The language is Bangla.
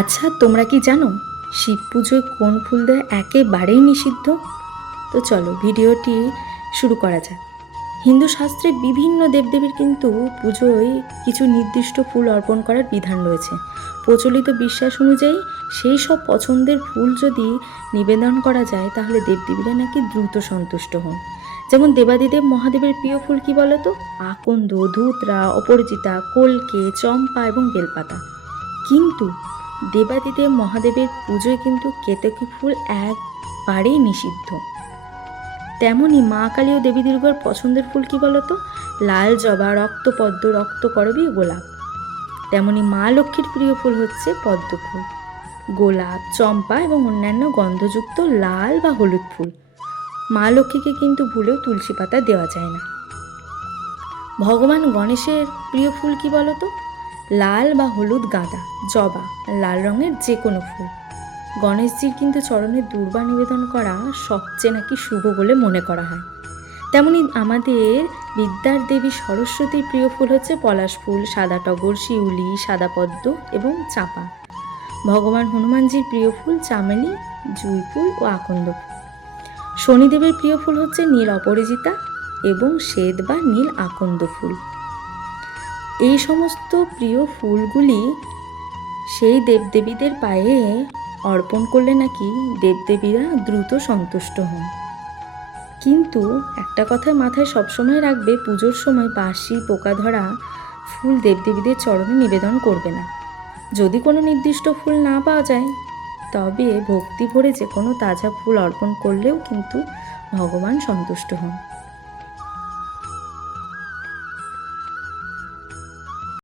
আচ্ছা, তোমরা কি জানো শিব পুজোয় কোন ফুল দেওয়া একেবারেই নিষিদ্ধ? তো চলো ভিডিওটি শুরু করা যাক। হিন্দু শাস্ত্রে বিভিন্ন দেবদেবীর কিন্তু পুজোয় কিছু নির্দিষ্ট ফুল অর্পণ করার বিধান রয়েছে। প্রচলিত বিশ্বাস অনুযায়ী সেই সব পছন্দের ফুল যদি নিবেদন করা যায় তাহলে দেবদেবীরা নাকি দ্রুত সন্তুষ্ট হন। যেমন দেবাদিদেব মহাদেবের প্রিয় ফুল কি বলতো? আকন্দ, ধূতরা, অপরাজিতা, কলকে, চম্পা এবং বেলপাতা। কিন্তু দেবাদিদেব মহাদেবের পুজোয় কিন্তু কেতকী ফুল একবারেই নিষিদ্ধ। তেমনি মা কালী ও দেবী দুর্গার পছন্দের ফুল কি বলতো? লাল জবা, রক্তপদ্ম, রক্তকরবী, গোলাপ। তেমনি মা লক্ষ্মীর প্রিয় ফুল হচ্ছে পদ্ম ফুল, গোলাপ, চম্পা এবং অন্যান্য গন্ধযুক্ত লাল বা হলুদ ফুল। মা লক্ষ্মীকে কিন্তু ভুলেও তুলসী পাতা দেওয়া যায় না। ভগবান গণেশের প্রিয় ফুল কি বলতো? লাল বা হলুদ গাঁদা, জবা, লাল রঙের যে কোনো ফুল। গণেশজির কিন্তু চরণে দূর্বা নিবেদন করা সবচেয়ে নাকি শুভ বলে মনে করা হয়। তেমনি আমাদের বিদ্যার দেবী সরস্বতীর প্রিয় ফুল হচ্ছে পলাশ ফুল, সাদা টগর, শিউলি, সাদা পদ্ম এবং চাঁপা। ভগবান হনুমানজির প্রিয় ফুল চামেলি, জুঁই ফুল ও আকন্দ ফুল। শনিদেবের প্রিয় ফুল হচ্ছে নীল অপরাজিতা এবং শ্বেত বা নীল আকন্দ ফুল। এই সমস্ত প্রিয় ফুলগুলি সেই দেবদেবীদের পায়ে অর্পণ করলে নাকি দেবদেবীরা দ্রুত সন্তুষ্ট হন। কিন্তু একটা কথা মাথায় সবসময় রাখবে, পুজোর সময় বাসি পোকা ধরা ফুল দেবদেবীদের চরণে নিবেদন করবে না। যদি কোনো নির্দিষ্ট ফুল না পাওয়া যায় তবে ভক্তি ভরে যে কোনো তাজা ফুল অর্পণ করলেও কিন্তু ভগবান সন্তুষ্ট হন।